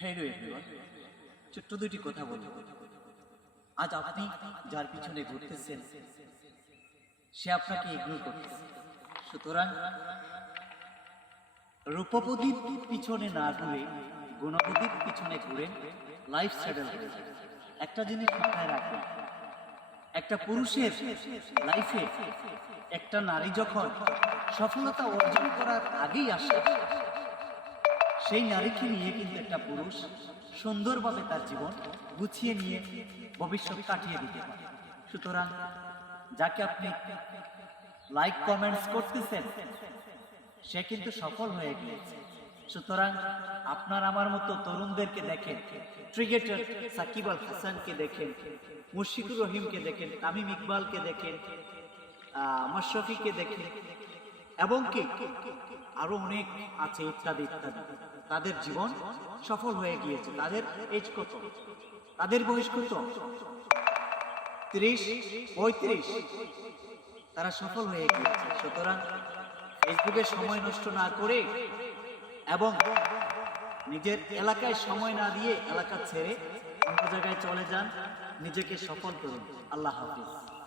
Hello everyone ছোট্ট দুইটি কথা বলব আজ আপনি যার পিছনে ঘুরতেছেন, সে আপনাকে ইগনোর করতেছে। সুতরাং রূপপদীর পিছনে না ঘুরে গুণপদীর পিছনে ঘুরে লাইফ সেটেল একটা জিনিস মাথায় রাখবেন, একটা পুরুষের লাইফে একটা নারী যখন সফলতা অর্জন করার আগেই আসে সেই নারীকে নিয়ে কিন্তু একটা পুরুষ সুন্দরভাবে তার জীবন গুছিয়ে নিয়ে ভবিষ্যৎ কাটিয়ে দিতে পারে। সুতরাং যাকে আপনি লাইক কমেন্টস করতেছেন, সে কিন্তু সফল হয়ে গিয়েছে। সুতরাং আপনার আমার মতো তরুণদেরকে দেখেন ক্রিকেটার সাকিব আল হাসানকে দেখেন মুশিকুর রহিমকে দেখেন, তামিম ইকবালকে দেখেন মাশরাফিকে দেখেন, এবং কি আরও অনেক আছে ইত্যাদি ইত্যাদি। তাদের জীবন সফল হয়ে গিয়েছে। তাদের এজ কত? তাদের বয়স কত? ত্রিশ, পঁয়ত্রিশ। তারা সফল হয়ে গিয়েছে। সুতরাং ফেসবুকে সময় নষ্ট না করে এবং নিজের এলাকায় সময় না দিয়ে এলাকা ছেড়ে অন্য জায়গায় চলে যান। নিজেকে সফল করুন। আল্লাহ হাফিজ।